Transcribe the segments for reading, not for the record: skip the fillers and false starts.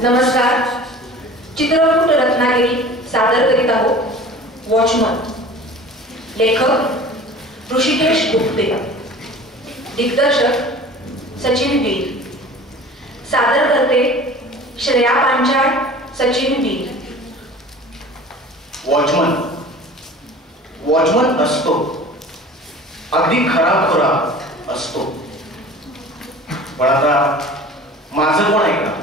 नमस्कार. चित्रकूट रत्नागिरी सादर करीत आहोत वॉचमन. लेखक ऋषिकेश गुप्ते, दिग्दर्शक सचिन वीर, सादर करते श्रेया पांचाळ, सचिन वीर. वॉचमन वॉचमन असतो, अगदी खराखोरा असतो. पण आता माझं कोण ऐकणार?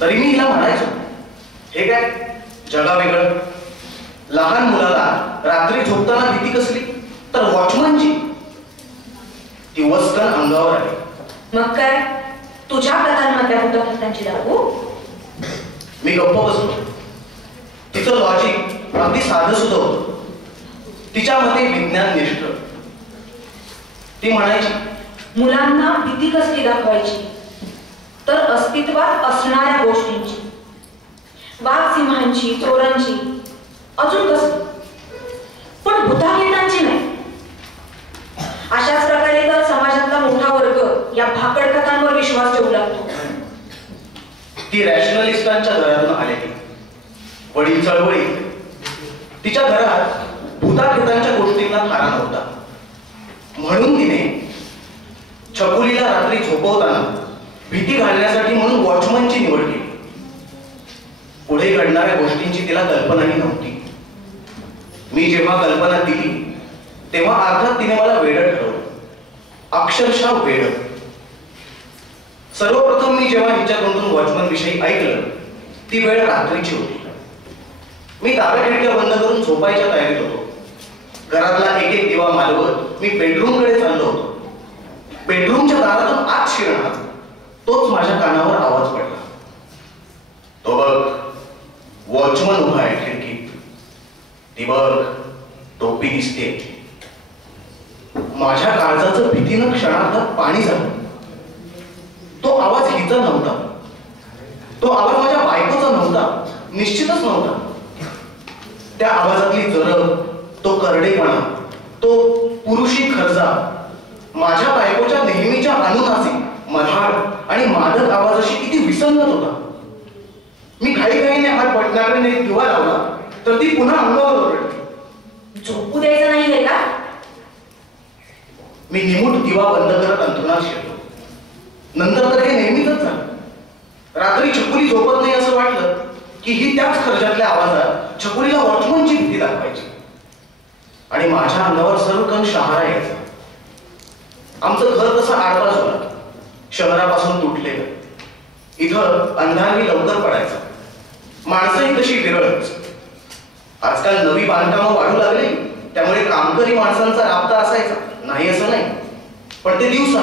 तरी मी हिला म्हणायचो, हे काय जगा वेगळं. लहान मुलाला रात्री झोपताना भीती कसली, तर वॉचमनची. ती वस्कन अंगावर आली. मग काय तुझ्या प्रधानमंत्र्या होता त्यांची दाखवू? मी गप्प बसलो. तिचं लॉजिक अगदी साधं सुद्धा होतं. तिच्या मते विज्ञान निष्ठ. ती म्हणायची, मुलांना भीती कसली दाखवायची, तर अस्तित्वात असणाऱ्या गोष्टींची, वाघ सिंहांची, चोरांची, अजून कसली, पण भूताखेतांची नाही. अशाच प्रकारे तर समाजातला मोठा वर्ग या भाकड कथांवर विश्वास ठेवू लागतो. ती रॅशनलिस्टांच्या घरातून आलेली. वडील चळवळी. तिच्या घरात भूताखेतांच्या गोष्टींना थारा नव्हता. म्हणून तिने छकुलीला रात्री झोपवताना भीती घालण्यासाठी म्हणून वॉचमनची निवड केली. पुढे घडणाऱ्या गोष्टींची तिला कल्पनाही नव्हती. मी जेव्हा कल्पना दिली तेव्हा अर्थात तिने मला वेडं ठरवलं, अक्षरशः वेडं. सर्वप्रथम मी जेव्हा हिच्या तोंडून वॉचमन विषयी ऐकलं, ती वेळ रात्रीची होती. मी दारा खिडक्या बंद करून झोपायच्या तयारीत होतो. घरातला एक एक दिवा मालवत मी बेडरूमकडे चाललो होतो. बेडरूमच्या दारातून आत शिरणार तोच माझ्या कानावर आवाज पडला. तो बघ, वॉचमन उभा आहे खिडकीत. ती बघ, टोपी दिसते. माझ्या काळजाचं भीतीनं क्षणार्धात पाणी झालं. तो आवाज हिचा नव्हता. तो आवाज माझ्या बायकोचा नव्हता, निश्चितच नव्हता. त्या आवाजातली जरब, तो करडेपणा, तो पुरुषी खर्जा माझ्या बायकोच्या नेहमीच्या अनुनासिक, मधाळ आणि मादक आवाजाशी किती विसंगत होता. मी घाईघाईने हात पटण्याकडे दिवा लावला तर ती पुन्हा अंगावर ओरडली. झोपू द्यायचं नाहीये का? मी निमूट दिवा बंद करत अंथरुणात शिरलो. नंतर तर हे नेहमीच झालं. रात्री छकुली झोपत नाही असं वाटलं की ही त्याच खर्जातल्या आवाजात छकुलीला वॉचमनची भीती दाखवायची आणि माझ्या अंगावर सर्वकण शहारा यायचा. आमचं घर तसं आडबाजूला, शहरापासून तुटलेलं. इथं अंधारही लवकर पडायचा. माणसंही तशी विरळच. आजकाल नवी बांधकामं वाढू लागली, त्यामुळे कामकरी माणसांचा राबता असायचा, नाही असं नाही. पण ते दिवसा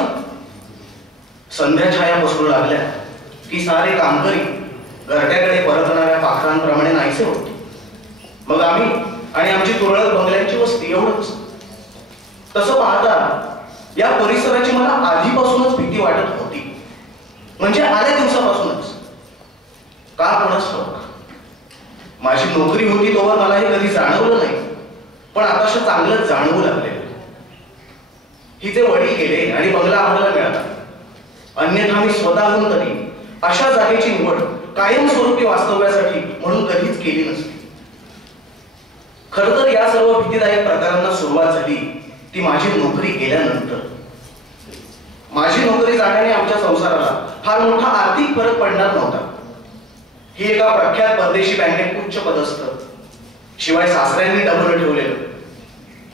संध्या छाया पसरू लागल्या की सारे कामकरी घरट्याकडे परतणाऱ्या पाखरांप्रमाणे नाहीसे होते. मग आम्ही आणि आमची तुरळक बंगल्यांची वस्ती, एवढंच. तसं पाहता या परिसराची मला आधीपासूनच भीती वाटत होती. म्हणजे आल्या दिवसापासूनच. का कोणास ठाऊक. माझी नोकरी होती तोवर मला हे कधी जाणवलं नाही, पण आताशा चांगलंच जाणवू लागले. हिचे वडील गेले आणि बंगला आम्हाला मिळाला. अन्यथा मी स्वतःहून तरी अशा जागेची निवड कायमस्वरूपी वास्तव्यासाठी म्हणून कधीच केली नसती. खरं तर या सर्व भीतीदायक प्रकारांना सुरुवात झाली ती माझी नोकरी गेल्यानंतर. माझी नोकरी जाण्याने आमच्या संसाराला फार मोठा आर्थिक फरक पडणार नव्हता. ही एका प्रख्यात परदेशी बँकेत उच्च पदस्थ, शिवाय सासऱ्यांनी डबल ठेवलेलं.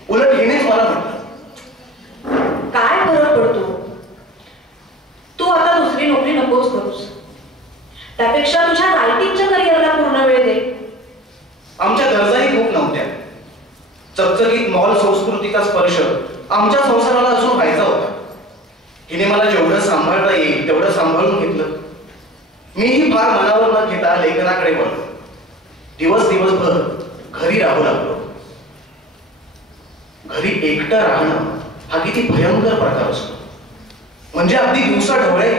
उलट हिनेच मला म्हटलं, काय फरक पडतो? तू आता दुसरी नोकरी नकोच करूस. त्यापेक्षा तुझ्या रायटिंगच्या करिअरला पूर्ण वेळ दे. आमच्या गरजाही खूप नव्हत्या. चकचकीत मॉल संस्कृतीचा स्पर्श आमच्या संसाराला अजून व्हायचा होता. हिने मला जेवढं सांभाळता येईल तेवढं सांभाळून घेतलं. मीही फार मनावर न घेता लेखनाकडे वळलो. दिवसभर घरी राहू लागलो. घरी एकटं राहणं हा किती भयंकर प्रकार असतो. म्हणजे अगदी दिवसा ढवळे.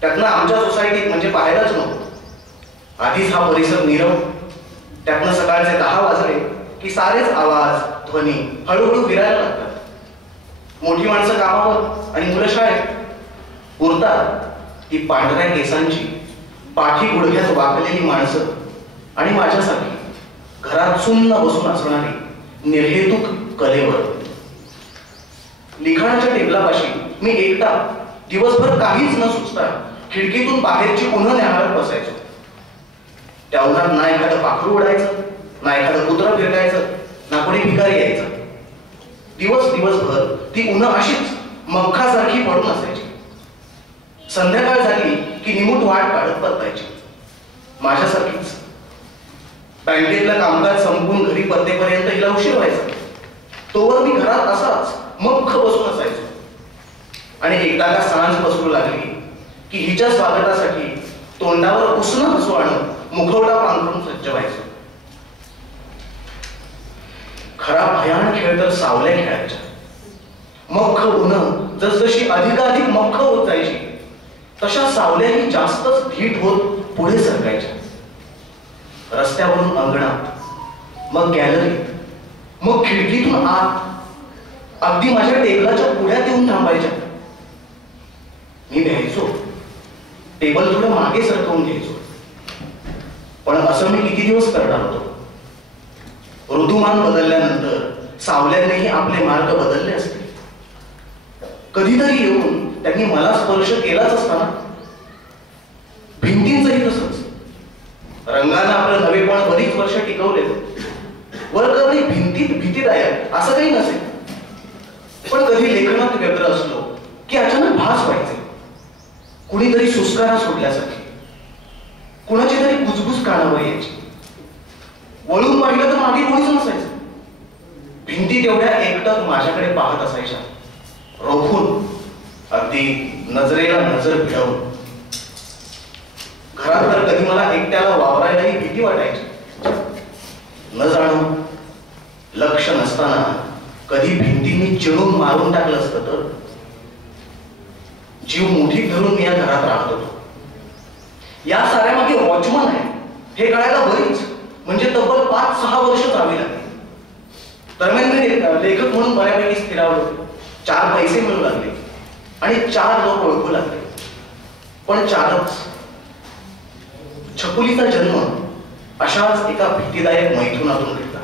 त्यातनं आमच्या सोसायटीत म्हणजे पाहायलाच नको. आधीच हा परिसर नीरव. त्यातनं सकाळचे 10 वाजले की सारेच आवाज, ध्वनी हळूहळू विरायला लागतात. मोठी माणसं कामावर आणि मुलं शाळेत. उरतात ती पांढऱ्या केसांची, पाठी गुडघ्यात वाकलेली माणसं आणि माझ्यासारखी घरात सुन्न बसून असणारी निर्हेतुक कलेवर. लिखाणाच्या टेबलापाशी मी एकटा दिवसभर काहीच न सुचता खिडकीतून बाहेरची उन्हं न्याहाळत बसायचो. त्या उन्हात ना एखादं पाखरू उडायचं, ना एखादं कुत्रं फिरकायचं, ना कोणी भिकारी यायचं. दिवसभर ती उन्हं अशीच मख्खासारखी पडून असायची. संध्याकाळ झाली की निमूट वाट काढत परतायची. माझ्यासारखीच बँकेतलं कामकाज संपून घरी परतेपर्यंत हिला उशीर व्हायचा. तोवर मी घरात असाच मख्ख बसून असायचो. आणि एकदा का सांज पसरू लागली की हिच्या स्वागतासाठी तोंडावर उसणं हसू आणत मुखवटा पांघरून सज्ज व्हायचो. खरा भयान खेळ तर सावल्या खेळायच्या. मख्ख उन्हं जसजशी अधिकाधिक मख्ख होत जायची तशा सावल्याही जास्तच धीट होत पुढे सरकायच्या. रस्त्यावरून अंगणात, मग गॅलरीत, मग खिडकीतून आत, अगदी माझ्या टेबलाच्या पुढ्यात येऊन थांबायच्या. मी भ्यायचो, टेबल थोडं मागे सरकवून घ्यायचो. पण असं मी किती दिवस करणार होतो. ऋतुमान बदलल्यानंतर सावल्यांनीही आपले मार्ग बदलले असते. कधीतरी येऊन त्यांनी मला स्पर्श केलाच असताना. भिंतींचंही तसंच. रंगानं आपलं नवेपण बरीच वर्ष टिकवलेलं. वरकरणी भिंतीत भीतीदायक असं काही नसेल. पण कधी लेखनात व्यग्र असलो की अचानक भास व्हायचे. कुणीतरी सुस्कारा सोडल्यासारखी, कुणाची तरी कुजबुज कानावर यायची. वळून पाहिलं तर मागे कोणीच नसायचं. भिंती तेवढ्या एकटक माझ्याकडे पाहत असायच्या, रोखून, अगदी नजरेला नजर भिडवून. घरात तर कधी मला एकट्याला वावरायलाही भीती वाटायची. न जाणून, लक्ष नसताना कधी भिंतींनी चिणून मारून टाकलं असतं तर. जीव मुठीत धरून मी या घरात राहत होतो. या साऱ्यामागे वॉचमन आहे हे कळायला बरीच, म्हणजे तब्बल 5-6 वर्ष जावी लागली. दरम्यान मी लेखक म्हणून बऱ्यापैकी स्थिरावलो. 4 पैसे मिळू लागले आणि 4 लोक ओळखू लागले. पण 4च. छकुलीचा जन्म अशाच एका भीतीदायक मैथुनातून घडला.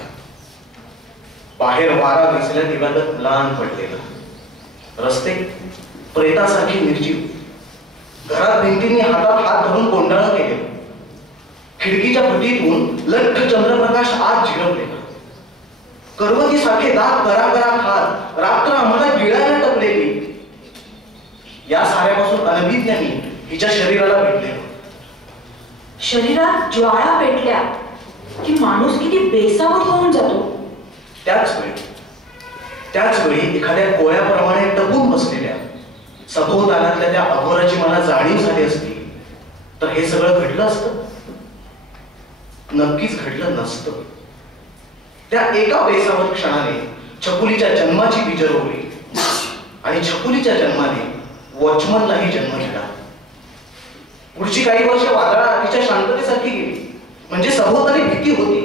बाहेर वारा भिजल्या दिव्यागत लहान पडलेला. रस्ते प्रेतासारखी निर्जीव. घरात भिंतींनी हातात हात धरून कोंडाळं केले. खिडकीच्या फटीतून लठ्ठ चंद्रप्रकाश आत झिरवलेला. करवतीसारखे दात करा खात रात्र आम्हाला गिळायला टपलेली. या साऱ्यापासून अनभिज्ञानी हिच्या शरीराला भेटलेलो. शरीरात ज्वाळा पेटल्या की माणूस किती बेसावध होऊन जातो. त्याच वेळी एखाद्या कोळ्याप्रमाणे टपून बसलेल्या सभोवतालातल्या त्या अघोराची मला जाणीव झाली असती तर हे सगळं घडलं असतं? नक्कीच घडलं नसतं. त्या एका बेसावध क्षणाने छकुलीच्या जन्माची बीजं रोवली आणि छकुलीच्या जन्माने वॉचमनलाही जन्म घेतला. पुढची काही वर्ष वादळा तिच्या शांततेसारखी गेली. म्हणजे सभोवताली भीती होती,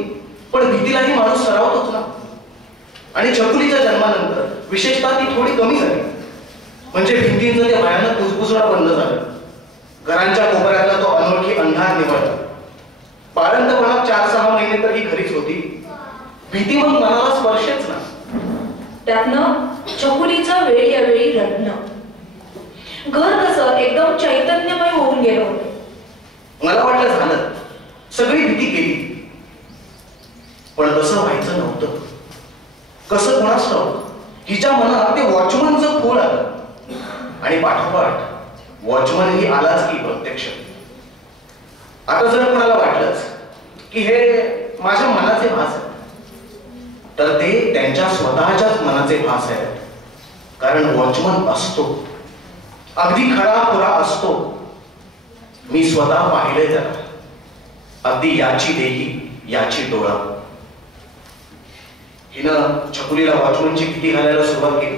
पण भीतीलाही माणूस सरावतोच ना. आणि छकुलीच्या जन्मानंतर विशेषतः ती थोडी कमी झाली. म्हणजे भिंतींचं ते भयानक कुजबुजणं बंद झालं. घरांच्या कोपऱ्यातला तो अनोळखी अंधार निवडला. बाळंतपणात 4-6 महिने तर ही घरीच होती. भीती मग मनाला स्पर्शेच ना. त्यातनं छकुलीचं वेळी अवेळी रडणं. घर कसं एकदम चैतन्यमय होऊन गेलं होतं. मला वाटलं झालं, सगळी भीती गेली. पण तसं व्हायचं नव्हतं. कसं कोणास ठाऊक हिच्या मनात ते वॉचमनचं फूल आलं. आणि पाठोपाठ वॉचमन ही आलाच की प्रत्यक्ष. आता जर कोणाला वाटलंच की हे माझ्या मनाचे भास आहेत तर ते त्यांच्या स्वतःच्याच मनाचे भास आहेत. कारण वॉचमन असतो, अगदी खरा असतो. मी स्वतः पाहिले त्याला. अगदी याची देही याची डोळा. हिनं छकुलीला वॉचमनची भीती घालायला सुरुवात केली.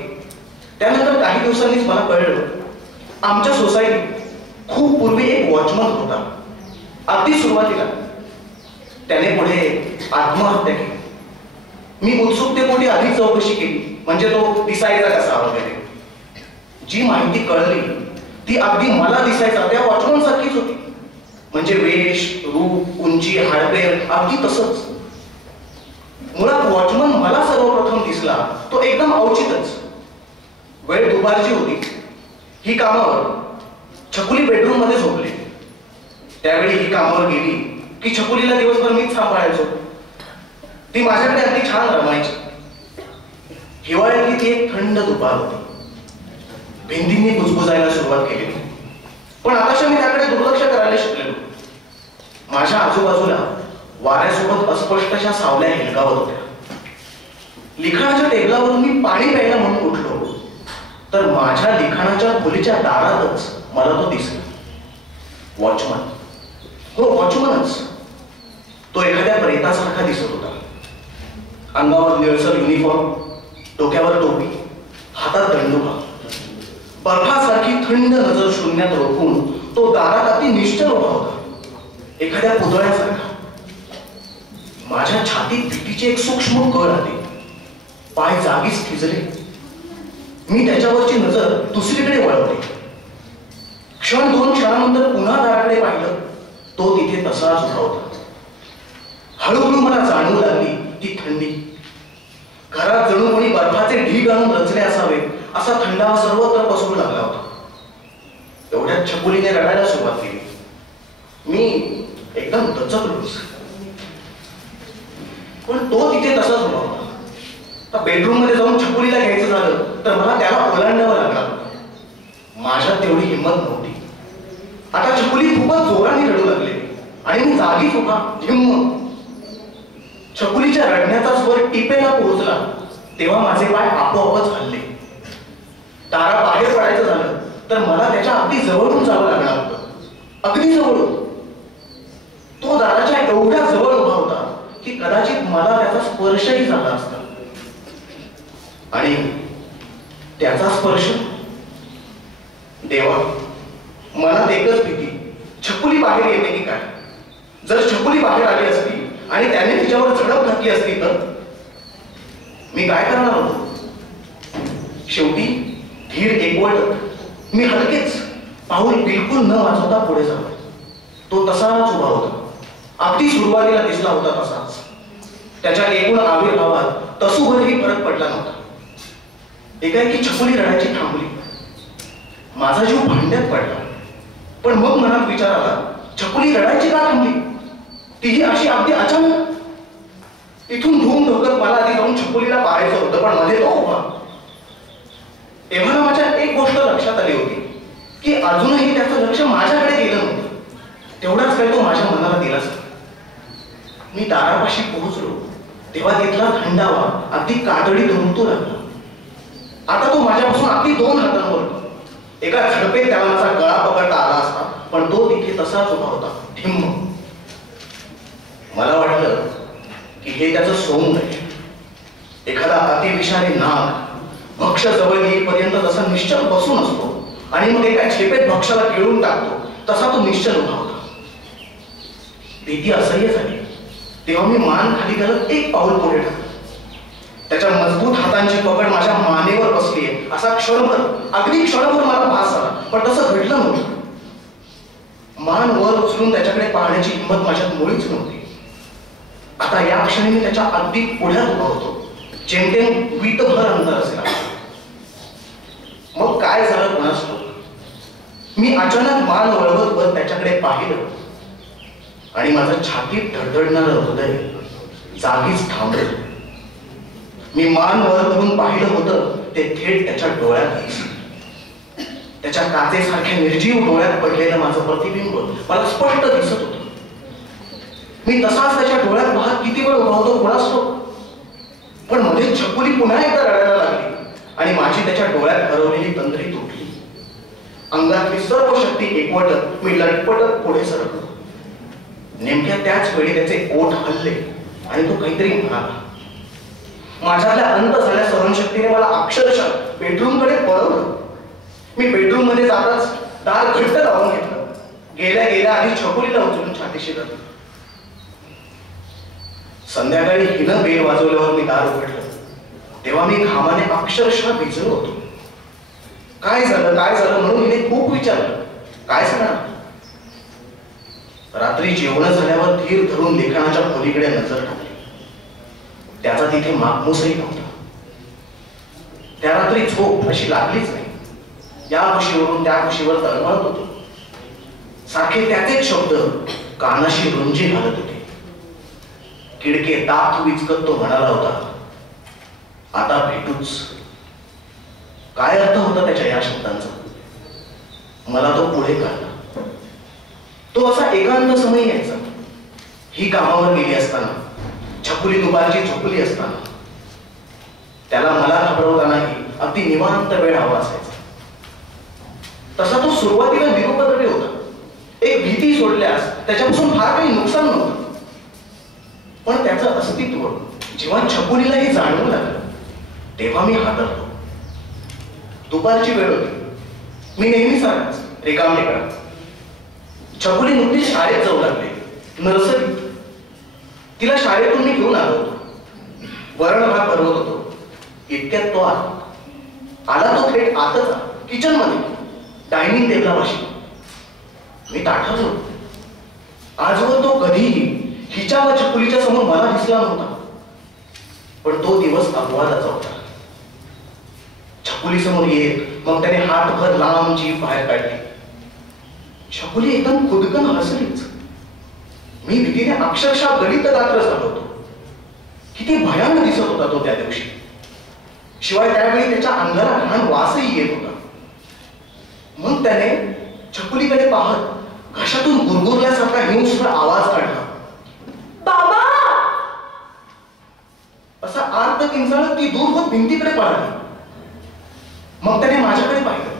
त्यानंतर काही दिवसांनीच मला कळलं आमच्या सोसायटीत खूप पूर्वी एक वॉचमन होता. अगदी सुरुवातीला त्याने पुढे आत्महत्या केली. मी उत्सुकतेपोटी अधिक चौकशी केली, म्हणजे तो दिसायचा कसा वगैरे. जी माहिती कळली ती अगदी मला दिसायचा त्या वॉचमन सारखीच होती. म्हणजे वेश, रूप, उंची, हाडपेर अगदी तसंच. मुळात वॉचमन मला सर्वप्रथम दिसला तो एकदम अवचितच. वेळ दुपारची होती. ही कामावर, छकुली बेडरूम मध्ये झोपली. त्यावेळी ही कामावर गेली की छकुलीला दिवसभर मीच सांभाळायचो. ती माझ्याकडे अगदी छान रमायची. हिवाळ्यातली ती एक थंड दुपार होती. भिंतींनी कुजबुजायला सुरुवात केली, पण आताशा मी त्याकडे दुर्लक्ष करायला शिकलेलो. माझ्या आजूबाजूला वाऱ्यासोबत अस्पष्टशा सावल्या हिलकावत होत्या. लिखाणाच्या टेबलावरून मी पाणी प्यायला म्हणून उठलो, तर माझ्या लिखाणाच्या खोलीच्या दारातच मला तो दिसला. वॉचमन, हो वॉचमनच. तो एखाद्या प्रेतासारखा दिसत होता. अंगावर निळसर युनिफॉर्म, डोक्यावर टोपी, हातात दंडुका. बर्फासारखी थंड नजर शून्यात रोखून तो दारात अति निश्चल उभा होता, एखाद्या पुतळ्यासारखा. माझ्या छातीत भीतीची एक सूक्ष्म कळ आली. पाय जागीच थिजले. मी त्याच्यावरची नजर दुसरीकडे वळवली. क्षण दोन क्षणानंतर पुन्हा दाराकडे पाहिलं. तो तिथे तसाच उभा होता. हळूहळू मला जाणवू लागली ती थंडी. घरात जणू कोणी बर्फाचे ढीग आणून रचले असावे असा थंडावा सर्वत्र पसरू लागला होता. एवढ्यात छकुलीने रडायला सुरुवात केली. मी एकदम दचकलोच. पण तो तिथे तसाच उभा होता. बेडरूम मध्ये जाऊन छकुलीला घ्यायचं झालं तर मला त्याला ओलांडावं लागला. माझ्यात तेवढी हिंमत नव्हती. आता छकुली खूपच जोराने रडू लागली आणि मी जागीच उभा धिम्म. छकुलीच्या रडण्याचा स्वर टिपेला पोहोचला तेव्हा माझे पाय आपोआपच हलले. दारा बाहेर पडायचं झालं तर मला त्याच्या अगदी जवळून जावं लागणार होतं. अगदी जवळून. तो दाराच्या एवढ्या जवळ उभा होता की कदाचित मला त्याचा स्पर्शही झाला असता. आणि त्याचा स्पर्श, देवा, मनात एकच भीती, छकुली बाहेर येते की काय. जर छकुली बाहेर आली असती आणि त्याने तिच्यावर झडप घातली असती तर मी काय करणार होतो. शेवटी धीर एकवटत मी हलकेच पाऊल बिलकुल न वाचवता पुढे झालो. तो तसाच उभा होता. अगदी सुरुवातीला दिसला होता तसाच. त्याच्या एकूण आविर्भावात तसूभरही फरक पडला नव्हता. एकाएकी छकुली रडायची थांबली. माझा जीव भांड्यात पडला. पण मग मनात विचार आला, छकुली रडायची का थांबली, तीही अशी अगदी अचानक. इथून धूम धोकत मला आधी जाऊन छकुलीला पाहायचं होतं, पण मध्ये तो उभा. तेव्हा माझ्या एक गोष्ट लक्षात आली होती की अजूनही त्याचं लक्ष माझ्याकडे गेलं नव्हतं. तेवढाच काय तो माझ्या मनाला दिलाच. मी दारापाशी पोहोचलो तेव्हा तिथला थंडावा अगदी कातडीत रुमतू लागला. आता तो माझ्यापासून अगदी 2 हातांवर. एका झडपेत त्याला माझा गळा पकडता आला असता, पण तो तिथे तसाच उभा होता धिम्म. मला वाटलं की हे त्याचं सोंग आहे. एखादा अतिविषारी नाग भक्ष जवळ येईपर्यंत जसा निश्चल बसून असतो आणि मग एका झेपेत भक्षाला गिळून टाकतो, तसा तो निश्चल उभा होता. भीती असह्य झाली तेव्हा मी मान खाली घालत एक पाऊल पुढे टाकलं. त्याच्या मजबूत हातांची पकड माझ्या मानेवर बसलीये असा क्षणभर, अगदी क्षणभर मला भास झाला, पण तसं घडलं नव्हतं. मान वर उचलून त्याच्याकडे पाहण्याची हिंमत माझ्यात मुळीच नव्हती. आता या क्षणी मी त्याच्या अगदी पुढ्यात उभा होतो, जेमतेम वीतभर अंतर असेल. मग काय झालं कोणास ठाऊक. मी अचानक मान वळवत वर त्याच्याकडे पाहिलं आणि माझं छातीत धडधडणारं हृदय जागीच थांबलं. मी मान वर करून पाहिलं होतं ते थेट त्याच्या डोळ्यात दिसलं. त्याच्या काचेसारख्या निर्जीव डोळ्यात पडलेलं माझं प्रतिबिंब मला स्पष्ट दिसत होतं. मी तसाच त्याच्या डोळ्यात पाहत किती वेळ उभा होतो कोणास ठाऊक. पण मध्ये छकुली पुन्हा एकदा रडायला लागली आणि माझी त्याच्या डोळ्यात हरवलेली तंद्री तुटली. अंगातली सर्व शक्ती एकवटत मी लटपटत पुढे सरकलो. नेमक्या त्याच वेळी त्याचे ओठ हलले आणि तो काहीतरी म्हणाला. माझ्यातल्या अंत झाल्या सहनशक्तीने मला अक्षरशः बेडरूम कडे पळवलं. मी बेडरूम मध्ये जाताच दार घट्ट लावून घेतलं. गेल्या गेल्या आधी छकुलीला उचलून छातीशी धरलं. संध्याकाळी हिनं बेल वाजवल्यावर मी दार उघडलं तेव्हा मी घामाने अक्षरशः भिजलो होतो. काय झालं म्हणून हिने खूप विचारलं. काय सांगणार? रात्री जेवण झाल्यावर धीर धरून लेखनाच्या खोलीकडे नजर टाकली. त्याचा तिथे मागमूसही नव्हता. त्या रात्री झोप अशी लागलीच नाही. या खुशीवरून त्या खुशीवर तळमळत होतो. सारखे त्याचेच शब्द कानाशी रुंजी घालत होते. किडके दात विचकत तो म्हणाला होता, आता भेटूच. काय अर्थ होता त्याच्या या शब्दांचा? मला तो पुढे कळला. तो असा एकांत समय यायचा. ही कामावर गेली असताना, छकुली दुपारची झोपली असताना. त्याला मला घाबरवतानाही अगदी निवांत वेळ हवा असायचा. तसा तो सुरुवातीला निरुपद्रवी होता. एक भीती सोडल्यास त्याच्यापासून फार काही नुकसान नव्हतं. पण त्याचं अस्तित्व जेव्हा छकुलीला हे जाणवू लागलं तेव्हा मी हादरलो. दुपारची वेळ होती. मी नेहमीसारखाच रिकामटेकडा. छकुली नुकतीच शाळेत जाऊ लागली, नर्सरीत. तिला शाळेतून मी घेऊन आलो होतो. वरण भात भरवत होतो. इतक्यात तो आला. तो थेट आतच किचन मध्ये डायनिंग टेबला बसला. मी ताठरलो. आजवर तो कधीही हिच्या व छकुलीच्या समोर मला दिसला नव्हता. पण तो दिवस अपवादाचा होता. छकुली समोर येत मग त्याने हातभर लांब जीभ बाहेर काढली. छकुली एकदम खुदकन हसलीच. मी भीतीने अक्षरशः गलित गात्र झालो होतो. किती भयानक दिसत होता तो त्या दिवशी. शिवाय त्यावेळी त्याच्या अंगाला घाण वासही येत होता. मग त्याने छकुलीकडे पाहत घशातून गुरगुरल्यासारखा हिंस्र आवाज काढला, बाबा. असा आर्त किंचाळत ती दूर होत भिंतीकडे पळाली. मग त्याने माझ्याकडे पाहिलं.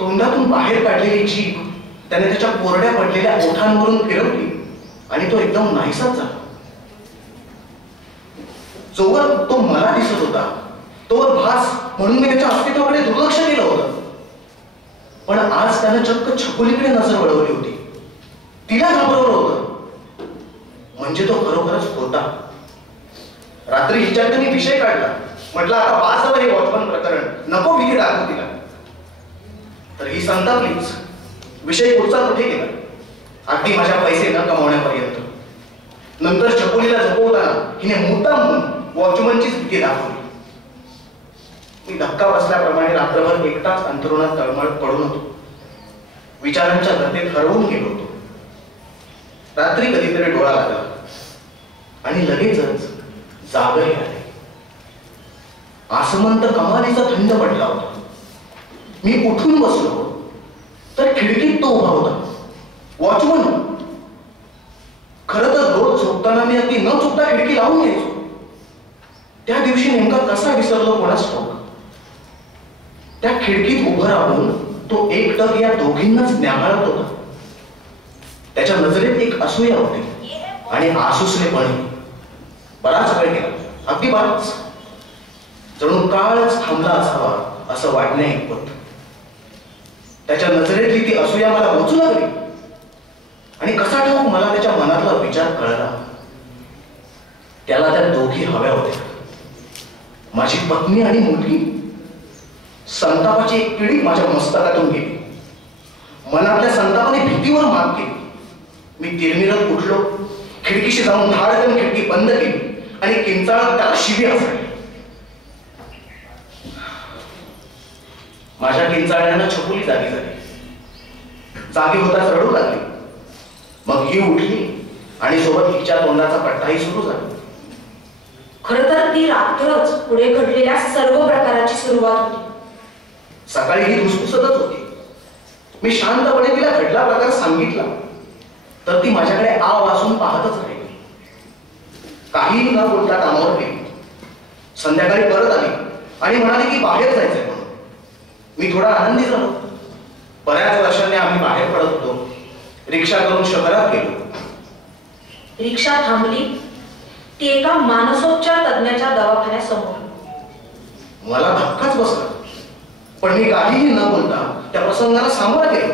तोंडातून बाहेर काढलेली जीभ त्याने त्याच्या कोरड्या पडलेल्या ओठांवरून फिरवली आणि तो एकदम नाहीसाच झाला. जोवर तो मला दिसत होता तोवर भास म्हणून मी त्याच्या अस्तित्वाकडे दुर्लक्ष केलं होतं. पण आज त्यानं चक्क छकुलीकडे नजर वळवली होती. तिला घाबरवलं होतं. म्हणजे तो खरोखरच होता. रात्री हिच्याकडे मी विषय काढला. म्हटलं आता बास झालं हे वॉचमन प्रकरण, नको भीती दाखवू तिला. तर ही संतापलीच. विषय पुढचा कुठे गेला, अगदी माझ्या पैसे न कमावण्यापर्यंत. नंतर छकुलीला झोपवताना हिने मुद्दाम वॉचमनचीच भीती दाखवली. मी धक्का बसल्याप्रमाणे रात्रभर एकटाच अंथरुणात तळमळत पडून होतो. विचारांच्या गतीत हरवून गेलो होतो. रात्री कधीतरी डोळा लागला आणि लगेचच जागही आले. आसमंत कमालीचा थंड पडला होता. मी उठून बसलो तर खिडकीत तो उभा होता, वॉचमन. खरं तर रोज झोपताना मी अगदी न चुकता खिडकी लावून घ्यायचो. त्या दिवशी नेमका कसा विसरलो कोणास ठाऊक. त्या खिडकीत उभं राहून तो एकटक या दोघींनाच न्याहाळत होता. त्याच्या नजरेत एक असूया होती आणि आसुसलेपणे. बराच वेळ गेला, अगदी बराच. जणू काळच थांबला असावा असं वाटण्या ऐकवत. त्याच्या नजरेतली ती असूया मला बोचू लागली आणि कसा ठाऊक मला त्याच्या मनातला विचार कळला. त्याला त्या दोघी हव्या होत्या, माझी पत्नी आणि मुलगी. संतापाची एक पिढी माझ्या मस्तकातून गेली. मनातल्या संतापाने भीतीवर मात केली. मी तिरमिरत उठलो, खिडकीशी जाऊन धाडकन खिडकी बंद केली आणि किंचाळत त्याला शिवी हसली. माझ्या किंचाळण्यानं छकुली जागी झाली. जागी होताच रडू लागली. मग ही उठली आणि सोबत हिच्या तोंडाचा पट्टाही सुरू झाला. खर तर ती रात्रच पुढे घडलेल्या सर्व प्रकाराची सुरुवात होती. सकाळी ही धुसफुसतच होती. मी शांतपणे तिला घडला प्रकार सांगितला तर ती माझ्याकडे आव वासून पाहतच राहिली. काहीही न बोलता कामावर गेली. संध्याकाळी परत आली आणि म्हणाली की बाहेर जायचंय म्हणून. मी थोडा आनंदी झालो. बऱ्याच वर्षांनी आम्ही बाहेर पडत होतो. रिक्षा करून शहरात गेलो. रिक्षा थांबली ती एका मानसोपचार तज्ञाच्या दवाखान्यासमोर. मला धक्काच बसला. पण मी काहीही न बोलता त्या प्रसंगाला सामोरं गेलो.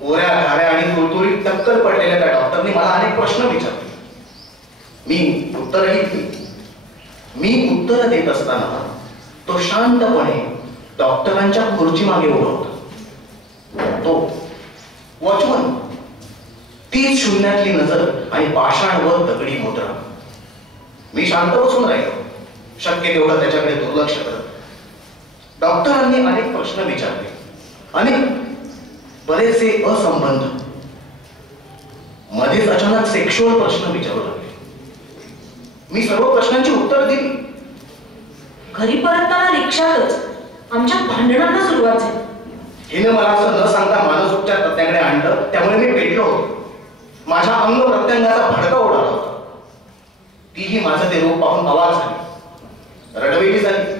गोऱ्या घाऱ्या आणि तुळतुळीत टक्कल पडलेल्या त्या डॉक्टरने मला अनेक प्रश्न विचारले. मी उत्तर देत असताना तो शांतपणे डॉक्टरांच्या खुर्ची मागे उभा होता तो वॉचमन. तीच शून्यातली नजर आणि पाषाणवर दगडी मुद्रा. मी शांत बसून राहिलो, शक्य तेवढं त्याच्याकडे दुर्लक्ष करत. डॉक्टरांनी अनेक प्रश्न विचारले, अनेक बरेचसे असंबंध. मध्येच अचानक सेक्शुअल प्रश्न विचारू लागले. मी सर्व प्रश्नांची उत्तर दिली. घरी परतताना रिक्षातच आमच्या भांडणांना सुरुवात झाली. हिने मला असं न सांगता मानसोपचार तज्ञाकडे आणलं, त्यामुळे मी पेटलो होतो. माझ्या अंग प्रत्यंगाचा भडका उडाला होता. तीही माझं ते रूप पाहून आवाज झाली, रडवेटी झाली.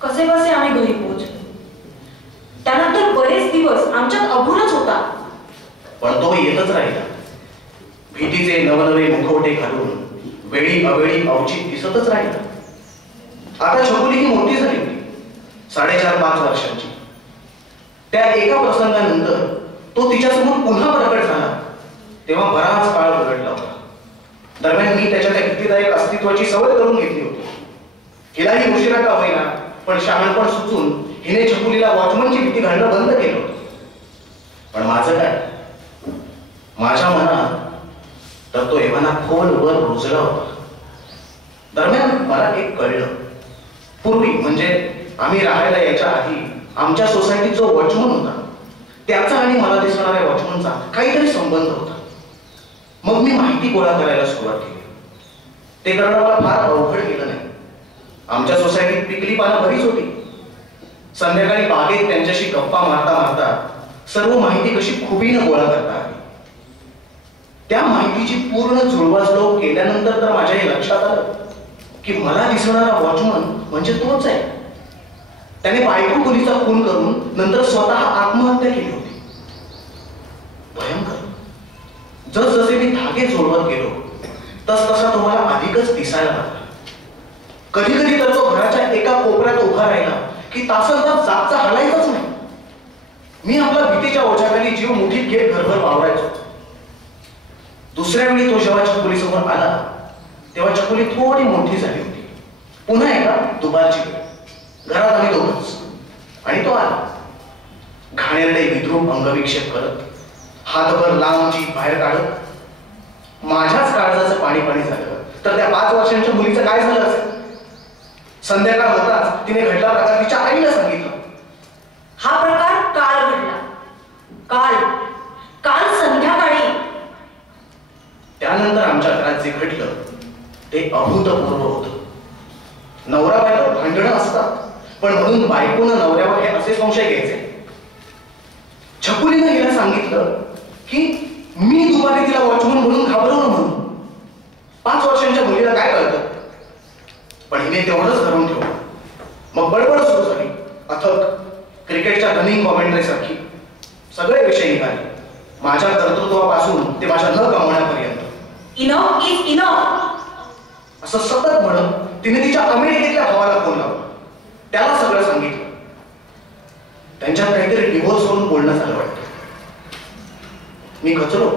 कसे बसे आम्ही घरी पोहोचलो. त्यानंतर बरेच दिवस आमच्यात अभूनच होता. पण तो येतच राहिला. भीतीचे नवनवे मुखवटे घालून वेळी अवेळी अवचित दिसतच राहिला. आता छकुली ही मोठी झाली होती, 4.5-5 वर्षांची. त्या एका प्रसंगानंतर तो तिच्यासमोर पुन्हा प्रकट झाला तेव्हा बराच काळ उलटला होता. दरम्यान मी त्याच्या त्या भीतीदायक अस्तित्वाची सवय करून घेतली होती. हिलाही उशिरा का होईना पण शहाणपण सुचून हिने छकुलीला वॉचमनची भीती घालणं बंद केलं होतं. पण माझं काय, माझ्या मनात तर तो एव्हाना खोलवर रुजला होता. दरम्यान मला एक कळलं. पूर्वी म्हणजे आम्ही राहायला यायच्या आधी आमच्या सोसायटीत जो वॉचमन होता त्याचा आणि मला दिसणाऱ्या वॉचमनचा काहीतरी संबंध होता. मग मी माहिती गोळा करायला सुरुवात केली. ते करणं मला फार अवघड गेलं नाही. आमच्या सोसायटीत पिकली पानं बरीच होती. संध्याकाळी बागेत त्यांच्याशी गप्पा मारता मारता सर्व माहिती कशी खुबीनं गोळा करता आली. त्या माहितीची पूर्ण जुळवाजुळव केल्यानंतर तर माझ्या हे लक्षात आलं की मला दिसणारा वॉचमन म्हणजे तोच आहे. त्याने बायको मुलीचा खून करून नंतर स्वतः आत्महत्या केली होती. भयंकर. जसजसे मी धागे जोडवत गेलो तसतसा तो मला अधिकच दिसायला लागला. कधी कधी तर तो घराच्या एका कोपऱ्यात उभा राहिला की तासंतास जागचा हलायचाच नाही. मी आपल्या भीतीच्या ओझ्याखाली जीव मुठीत घेत घरभर वावरायचो. दुसऱ्या वेळी तो जेव्हा छकुलीसमोर आला तेव्हा छकुली थोडी मोठी झाली होती. पुन्हा एका दुपारची वेळ. घरात आम्ही दोघंच आणि तो आला. घाणेरडे विद्रूप अंगविक्षेप करत, हातभर लांब जीभ बाहेर काढत. माझ्याच काळजाचं पाणी पाणी झालं तर त्या 5 वर्षांच्या मुलीचं काय झालं असेल. संध्याकाळ होताच तिने घडला प्रकार तिच्या आईला सांगितलं. हा प्रकार काल घडला. काल संध्याकाळी. त्यानंतर आमच्या घरात जे घडलं ते अभूतपूर्व होतं. नवरा बायको भांडणं असतात पण म्हणून बायकोनं नवऱ्यावर हे असे संशय घ्यायचे. छकुलीनं हिला सांगितलं की मी दुपारी तिला वॉचमन म्हणून घाबरवलं म्हणून. 5 वर्षांच्या मुलीला काय कळतं. पण हिने तेवढंच धरून ठेवलं. मग बडबड सुरू झाली. अथक क्रिकेटच्या रनिंग कॉमेंट्री सारखी सगळे विषय निघाले. माझ्या कर्तृत्वापासून ते माझ्या न कमवण्यापर्यंत. इनफ इज इनफ असं सतत म्हणत तिने तिच्या अमेरिकेतल्या भावाला फोन लावला. त्याला सगळं सांगितलं. त्यांच्यात काहीतरी डिव्होर्स करून बोलणं झालं वाटतं. मी खचलो,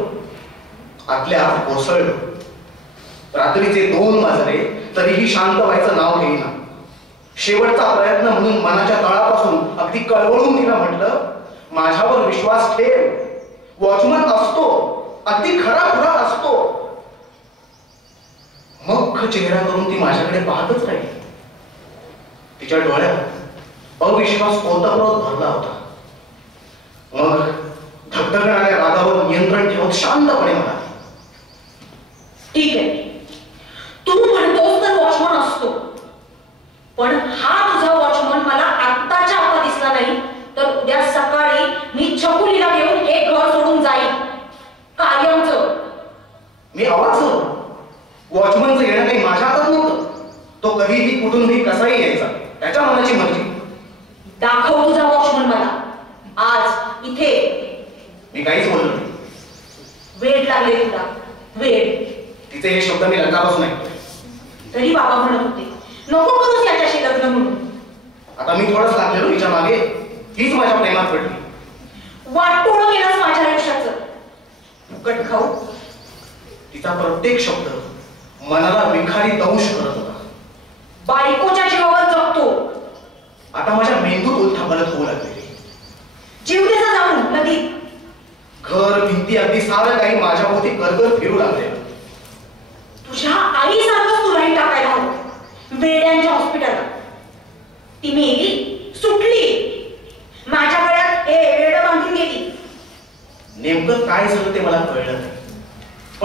आतल्या आत कोसळलो. रात्रीचे 2 वाजले तरीही शांत व्हायचं नाव घेईना. शेवटचा प्रयत्न म्हणून मनाच्या तळापासून अगदी कळवळून तिला म्हटलं, माझ्यावर विश्वास ठेव. वॉचमन असतो, अगदी खरा खुरा असतो. मग चेहरा करून ती माझ्याकडे पाहतच राहिली. तिच्या डोळ्यात अविश्वास ओतप्रोत भरला होता. मग धगधगणाऱ्या रागावर नियंत्रण ठेवत शांतपणे म्हणाली, ठीक आहे, तू म्हणतोस तर वॉचमन असतो. पण हा तुझा वॉचमन मला आत्ताच्या आता दिसला नाही तर उद्या सकाळी मी छकुलीला घेऊन हे घर सोडून जाईल, कायमचं. मी आवाज झालो. वॉचमनचं येणं काही माझ्या हातात नव्हतं. तो कधीही कुठूनही कसाही यायचा, त्याच्या मनाची मर्जी. दाखव तुझा वॉचमन मला आज इथे. मी काहीच बोललो नाही. वेळ लागले तुला, वेळ. तिचे हे शब्द मी लग्नापासून ऐकतोय. तरी बाबा म्हणत होते नको करूच याच्याशी लग्न म्हणून. आता मी थोडंच लागलेलो हिच्या मागे. हीच माझ्या प्रेमात पडली. वाटोळं केलंस माझ्या आयुष्याचं. फुकट खाऊ. तिचा प्रत्येक शब्द मनाला विखारी दंश करत होता. बायकोच्या जीवावर जगतो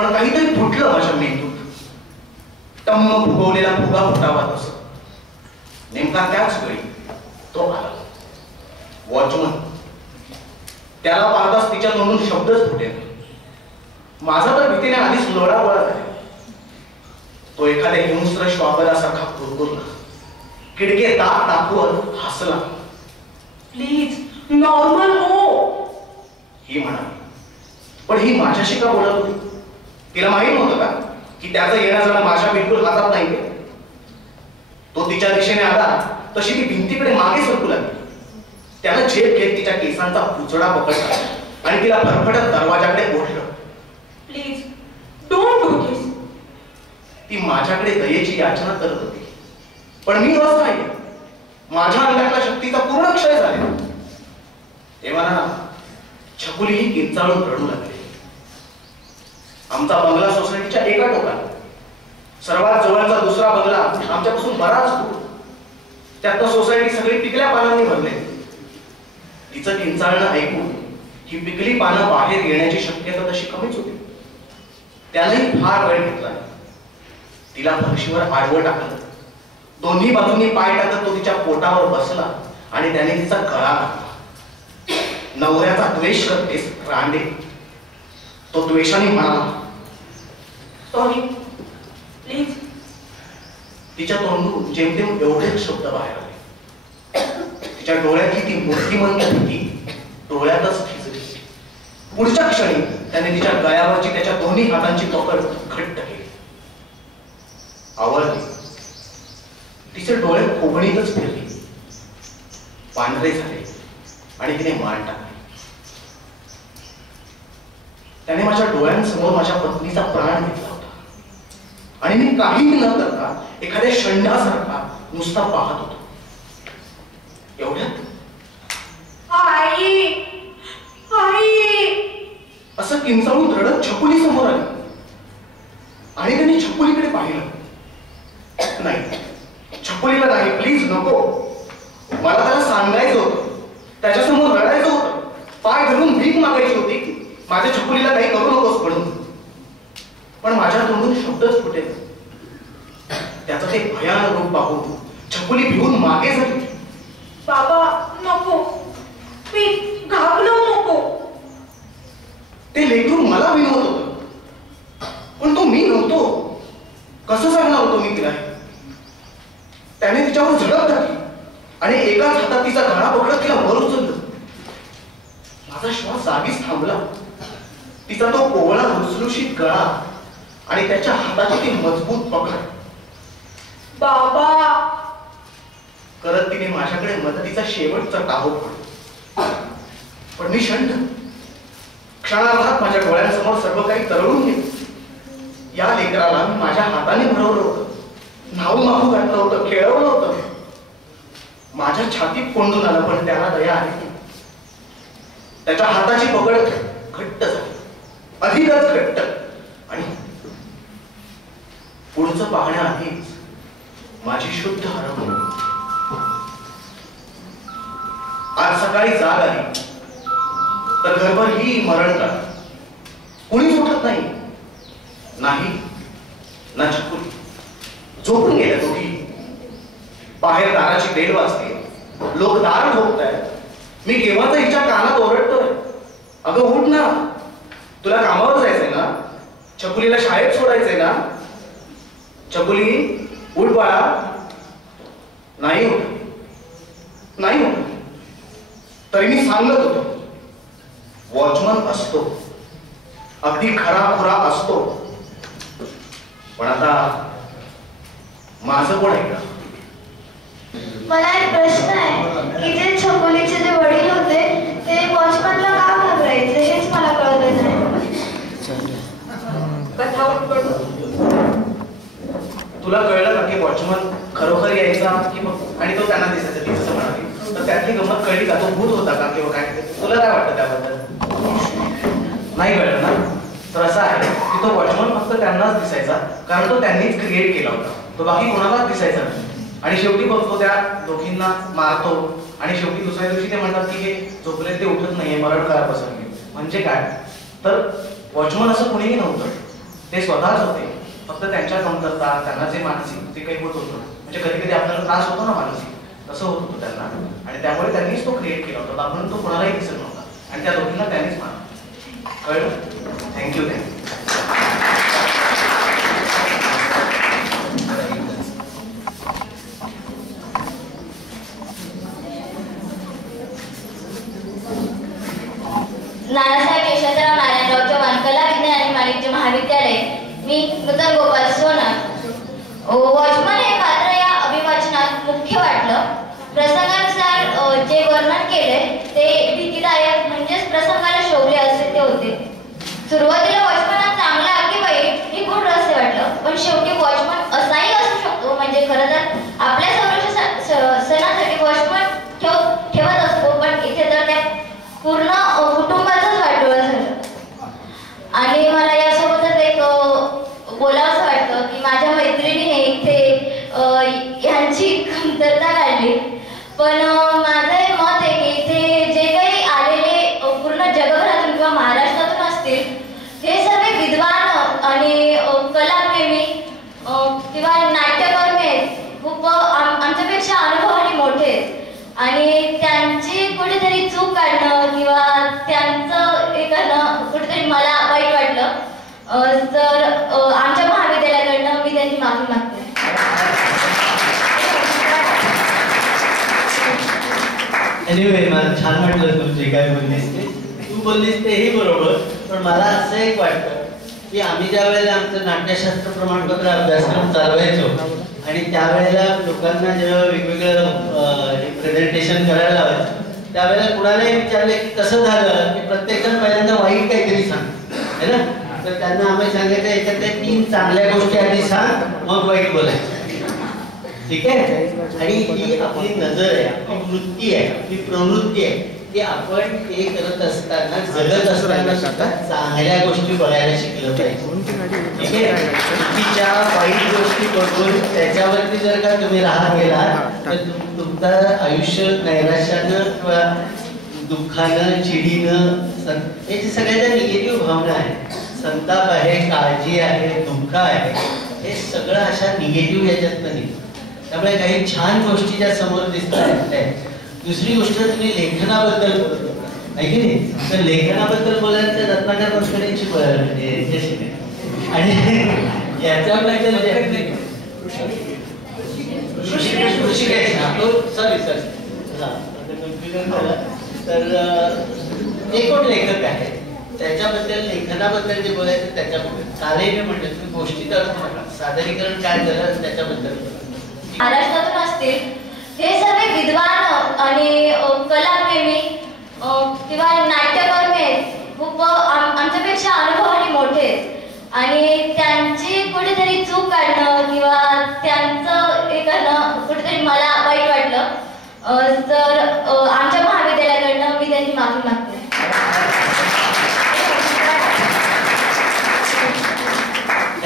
पण काहीतरी फुटलं माझ्या मेंदूत. टम्म फुगवलेला फुगा फुटावा तसं. नेमका त्याच वेळी तो आला, वॉचमन. त्याला पाहताच तिच्या तोंडून शब्दच फुटेल. माझा तर भीतीने आधीच लोळावळा झाला. तो एखाद्या हिंस्र श्वापरासारखा कुरकुरला, किडके दात दाखवत हसला. प्लीज नॉर्मल हो, ही म्हणाली. पण ही माझ्याशी का बोलत होती? तिला माहित नव्हतं का की त्याचं येणं जाणं माझ्या बिलकुल हातात नाही? तो तिच्या दिशेने आला तशी ती भिंतीकडे मागे सरकू लागली. त्यानं झेप घेत तिच्या केसांचा पुचडा पकडला आणि तिला फरफटत दरवाजाकडे ओढलं. प्लीज डोंट डू दिस. ती माझ्याकडे दयेची याचना करत होती, पण मी बस नाही. माझ्या अंगातल्या शक्तीचा पूर्ण क्षय झाला. तेव्हा ना छकुलीही किंचाळून रडू लागली. आमचा बंगला सोसायटीच्या एका टोकाला, सर्वात जवळचा दुसरा बंगला आमच्यापासून बराच दूर. त्यातनं सोसायटी सगळी पिकल्या पानांनी भरले. तिचं किंचाळणं ऐकून ही पिकली पानं बाहेर येण्याची शक्यता तशी कमीच होती. त्यालाही फार वेळ घेतला. तिला फरशीवर आडवं टाकलं. दोन्ही बाजूंनी पाय टाकत तो तिच्या पोटावर बसला आणि त्याने तिचा गळा घातला. नवऱ्याचा द्वेष करतेस रांडे, तो द्वेषाने म्हणाला. Sorry please. तिच्या तोंडून जेमतेम एवढेच शब्द बाहेर आले. तिच्या डोळ्यातली ती मूर्तिमंत भीती डोळ्यातच ठिजली. पुढच्या क्षणी त्याने तिच्या गळ्यावरची त्याच्या दोन्ही हातांची पकड घट्ट केली. आवडली. तिचे डोळे खोबणीतच फिरले, पांढरे झाले आणि तिने मान टाकली. त्याने माझ्या डोळ्यांसमोर माझ्या पत्नीचा प्राण घेतला होता आणि मी काहीही न करता एखाद्या षंडासारखा नुसता पाहत होतो. एवढ्यात आई आई असं किंचाळून रडत छकुली समोर आली आणि त्यांनी छकुलीकडे पाहिलं. नाही, छकुलीला नाही, प्लीज नको. मला त्याला सांगायचं होतं, त्याच्यासमोर रडायचं होतं, पाय धरून भीक मागायची होती, माझ्या छकुलीला काही करू नकोस म्हणून. पण माझ्या तोंडून शब्दच फुटेल. त्याचं ते भयानक रूप पाहून छकुली भिवून मागे झाली. बाबा नको, प्लीज घाबरवू नको. ते लेकरू मला विनवत होतं, पण तो मी नव्हतो. कसं सांगणार होतो मी तिला? त्याने तिच्यावर झडप टाकली आणि एकाच हातात तिचा गळा पकडत तिला वर उचललं. माझा श्वास जागीच थांबला. तिचा तो कोवळा लुसलुशीत गळा आणि त्याच्या हाताची ती मजबूत पकड. बाबा करत तिने माझ्याकडे मदतीचा शेवटचा टाहो पडला. पण मी शंड. क्षणार्धात माझ्या डोळ्यांसमोर सर्व काही तरळून गेलं. या लेकराला मी माझ्या हाताने भरवलं होतं, न्हाऊ माहू घातलं होतं, खेळवलं होतं. माझ्या छातीत कोंडून आलं, पण त्याला दया आली. त्याच्या हाताची पकड घट्ट झाली, अधिकच घट्ट. आणि पुढचं पाहण्याआधीच माझी शुद्ध हरवली. आज सकाळी जाग आली तर घरभर ही मरण काळ. कुणीच उठत नाही. नाही ना छकुली. झोपून गेल्या दोघी. बाहेर दाराची बेल वाजते, लोक दार ठोकतायत. मी केव्हाच हिच्या कानात ओरडतोय, अगं उठ ना, तुला कामावर जायचंय ना, छकुलीला शाळेत सोडायचंय ना, छकुली उठ बाळा. नाही उठ, नाही उठ. तरी मी सांगत होतो, वॉचमन असतो, अगदी खरा असतो. पण आता माझं कोण ऐकलं? मला एक प्रश्न आहे की जे छकुलीचे जे वडील होते ते वॉचमनला का घाबरायचे हेच मला कळलं नाही. कथावर पडू. तुला कळलं का की वॉचमन खरोखर यायचा की आणि तो त्यांना दिसायचा ती जसं म्हणाली, तर त्यातली गंमत कळली का? तो भूत होता का किंवा काय? तुला काय वाटतं त्याबद्दल? नाही कळलं ना? तर असं आहे की तो वॉचमन फक्त त्यांनाच दिसायचा कारण तो त्यांनीच क्रिएट केला होता. तो बाकी कोणालाच दिसायचा नाही. आणि शेवटी बघतो त्या दोघींना मारतो आणि शेवटी दुसऱ्या दिवशी ते म्हणतात की हे झोपले ते उठत नाहीये, मरण करा पसरले. म्हणजे काय? तर वॉचमन असं कुणीही नव्हतं. ते स्वतःच होते, फक्त त्यांच्या कमतरता, त्यांना जे मानसिक जे काही होत होतं, म्हणजे कधी कधी आपल्याला त्रास होतो ना मानसिक, तसं होत होतं त्यांना, आणि त्यामुळे त्यांनीच तो क्रिएट केला होता, म्हणून तो कोणालाही दिसत नव्हता, आणि त्या दोघींना त्यांनीच मानला. कळलं? थँक्यू. नानासाहेब यशवंतराव नारायणराव चव्हाण कला विज्ञान आणि वाणिज्य महाविद्यालय. मी नूतन गोपाल सोनार. वॉचमन हे पात्र या अभिवाचनात मुख्य वाटलं. प्रसंगानुसार जे वर्णन केले ते भीतीदायक म्हणजेच प्रसंगाला शोभले असे ते होते. सुरुवातीला वॉचमन हा चांगला की वाईट हे खूप रहस्य वाटलं, पण शेवटी वॉचमन असाही असू शकतो, म्हणजे खरं तर आपल्या संरक्षणासाठी वॉचमन ठेवत असतो, पण इथे तर त्या पूर्ण कुटुंबाचंच वाटोळं झालं. आणि मला यासोबतच एक बोलावंसं वाटतं की माझ्या मैत्रिणीने इथे ह्यांची कमतरता काढली, पण माझं हे मत आहे की इथे जे काही आलेले पूर्ण जगभरातून किंवा महाराष्ट्रातून असतील हे सर्व विद्वान आणि कलाप्रेमी किंवा नाट्यकर्मी आहेत, खूप आमच्यापेक्षा अनुभवाने मोठे आहेत, आणि त्यांची कुठेतरी चूक काढणं किंवा त्यांचं हे करणं कुठेतरी मला वाईट वाटलं. तर आमच्या महाविद्यालयाकडनं मी त्यांची माफी मागते. एनिवे, मला छान वाटलं तू जे काय बोललीस ते. तू बोललीस तेही बरोबर, पण मला असं एक वाटतं की आम्ही ज्या वेळेला आमचं नाट्यशास्त्र प्रमाणपत्र अभ्यासक्रम चालवायचो आणि त्यावेळेला लोकांना जेव्हा वेगवेगळं प्रेझेंटेशन करायला लावायचं, त्यावेळेला कुणालाही विचारले की कसं झालं, की प्रत्येकजण पहिल्यांदा वाईट काहीतरी सांग, है ना. तर त्यांना आम्ही सांगायचं याच्यातल्या 3 चांगल्या गोष्टी आधी सांग, मग वाईट बोलायचं. ठीक आहे. आणि ही आपली नजर आहे, आपली वृत्ती आहे, आपली प्रवृत्ती आहे की आपण हे करत असताना, जगत असताना सुद्धा चांगल्या गोष्टी बघायला शिकलं पाहिजे. ठीक आहे. चुकीच्या वाईट गोष्टी बघून त्याच्यावरती जर का तुम्ही राहत गेलात तर तुमचं आयुष्य नैराश्यानं किंवा दुःखानं, चिडीनं, हे सगळ्या ज्या निगेटिव्ह भावना आहेत, संताप आहे, काळजी आहे, दुःख आहे, हे सगळं अशा निगेटिव्ह याच्यातनं निघतं. त्यामुळे काही छान गोष्टी ज्या समोर दिसतात. दुसरी गोष्ट, तुम्ही लेखनाबद्दल बोलतो आहे की नाही, तर लेखनाबद्दल बोलायला तर रत्नाकर बनकरेंची आणि याच्याबद्दल तर एकूण लेखक आहे, त्याच्याबद्दल लेखनाबद्दल जे बोलायचं त्याच्याबद्दल कार्य म्हणलं तुम्ही गोष्टी तर सादरीकरण काय झालं त्याच्याबद्दल. महाराष्ट्रातून असतील हे सर्व विद्वान आणि कलाप्रेमी किंवा नाट्यकर्मी आहेत, खूप आमच्यापेक्षा अनुभवाने मोठे आहेत, आणि त्यांची कुठेतरी चूक काढणं किंवा त्यांचं हे करणं कुठेतरी मला वाईट वाटलं. तर आमच्या महाविद्यालयाकडनं मी त्यांची माफी मागते.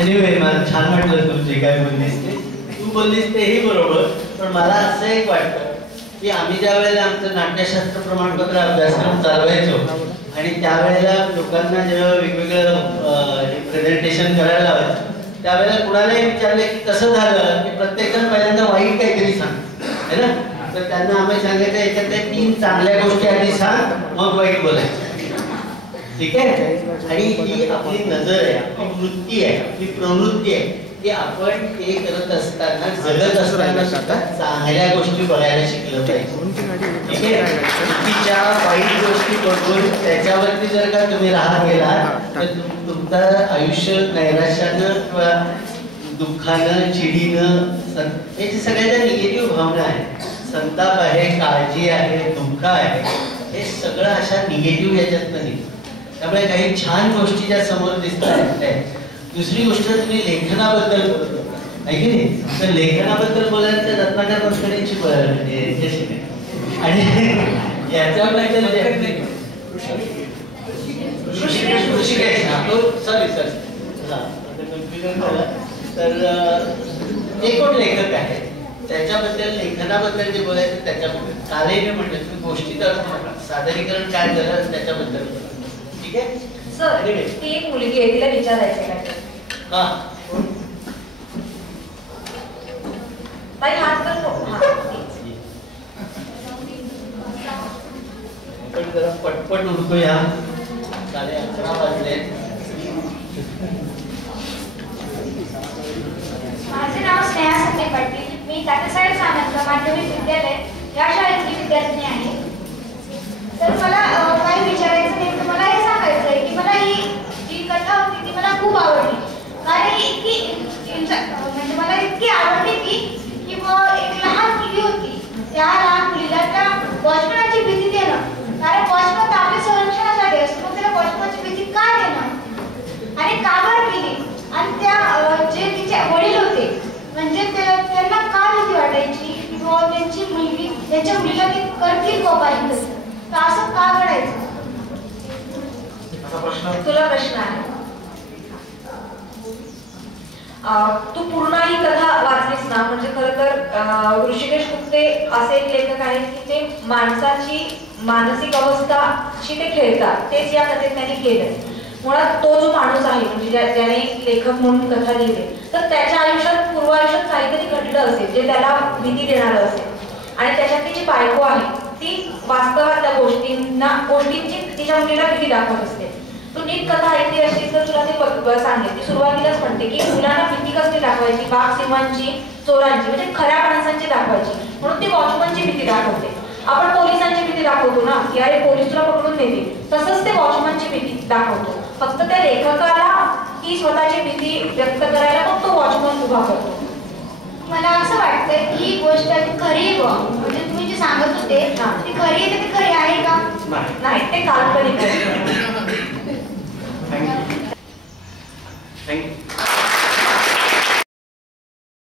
एनिवे, मला छान वाटलं तू जे काय बोललीस ते. तू बोललीस तेही बरोबर, पण मला असं एक वाटतं की आम्ही ज्या वेळेला आमचं नाट्यशास्त्र प्रमाणपत्र अभ्यासक्रम चालवायचो आणि त्यावेळेला लोकांना जेव्हा वेगवेगळं प्रेझेंटेशन करायला लावायचं, त्यावेळेला कुणालाही विचारले की कसं झालं, की प्रत्येकजण पहिल्यांदा वाईट काहीतरी सांग, है ना. तर त्यांना आम्ही सांगायचं याच्यातल्या 3 चांगल्या गोष्टी आधी सांग, मग वाईट बोलायचं. ठीक आहे. आणि ही आपली नजर आहे, आपली वृत्ती आहे, आपली प्रवृत्ती आहे की आपण हे करत असताना, जगत असताना सुद्धा चांगल्या गोष्टी बघायला शिकलं पाहिजे. ठीक आहे. चुकीच्या वाईट गोष्टी बघून त्याच्यावरती जर का तुम्ही राहत गेलात तर तुमचं आयुष्य नैराश्यानं किंवा दुःखानं, चिडीनं, हे जे सगळ्या ज्या निगेटिव्ह भावना आहेत, संताप आहे, काळजी आहे, दुःख आहे, हे सगळं अशा निगेटिव्ह याच्यातनं निघतं. त्यामुळे काही छान गोष्टी ज्या समोर दिसतात. दुसरी गोष्ट, तुम्ही लेखनाबद्दल बोलतो आहे की नाही, तर लेखनाबद्दल बोलायला तर रत्नाकर बनकरेंची आणि याच्याबद्दल तर एकूण लेखक आहे, त्याच्याबद्दल लेखनाबद्दल जे बोलायचं त्याच्याबद्दल कार्य म्हणलं तुम्ही गोष्टी तर सादरीकरण काय झालं त्याच्याबद्दल. ठीक आहे. सर, ती एक मुलगी आहे, तिला विचारायचं काय. ताई हात कर पण जरा पटपट उरकूया. 11:30 वाजले. माझे नाव स्नेहा संजय पाटील. मी तात्यासाहेब सामंत माध्यमिक विद्यालय या शाळेतली विद्यार्थिनी आहे. तर मला काही विचारायचं नाही, तर मला हे सांगायचं आहे की मला ही जी कथा होती ती मला खूप आवडली. कारण म्हणजे मला इतकी आवडली की मग एक लहान मुलगी होती, त्या लहान मुलीला त्या वॉचमॅनची भीती देणं, कारण वॉचमॅन तर आपल्या संरक्षणासाठी असतो, मग त्याला वॉचमॅनची भीती का देणं आणि का बरं केली, आणि त्या जे तिचे वडील होते म्हणजे त्यांना का भीती वाटायची किंवा त्यांची मुलगी त्यांच्या मुलीला ते करतील गोपाली तर असं का घडायचं. तुला प्रश्न आहे. तू पूर्ण ही कथा वाचलीस ना, म्हणजे खरं तर ऋषिकेश गुप्ते असे एक लेखक आहेत की ते माणसाची मानसिक अवस्थाशी ते खेळतात. तेच या कथेत त्यांनी केलंय. मुळात तो जो माणूस आहे म्हणजे ज्याने लेखक म्हणून कथा लिहिली, तर त्याच्या आयुष्यात पूर्व आयुष्यात काहीतरी घडलं असेल जे त्याला भीती देणारं असेल, आणि त्याच्यातली जी बायको आहे ती वास्तवात त्या गोष्टींची तिच्या मुलीला भीती दाखवत असते. तू नीट कथा ऐकली असतील तर तुला ते सांगेल. ती सुरुवातीलाच म्हणते की मुलांना भीती कसली दाखवायची, वाघ सिंहांची, चोरांची, म्हणजे खऱ्या माणसांची दाखवायची, म्हणून ती वॉचमनची भीती दाखवते. आपण पोलिसांची भीती दाखवतो ना की अरे पोलीस तुला पकडून नेतील, तसंच ते वॉचमनची भीती दाखवतो. फक्त त्या लेखकाला ती स्वतःची भीती व्यक्त करायला मग तो वॉचमन उभा करतो. मला असं वाटतंय की ही गोष्ट खरी म्हणजे तुम्ही जे सांगत होते ती खरी आहे, ती खरी आहे का? नाही, ते काल्पनिक आहे.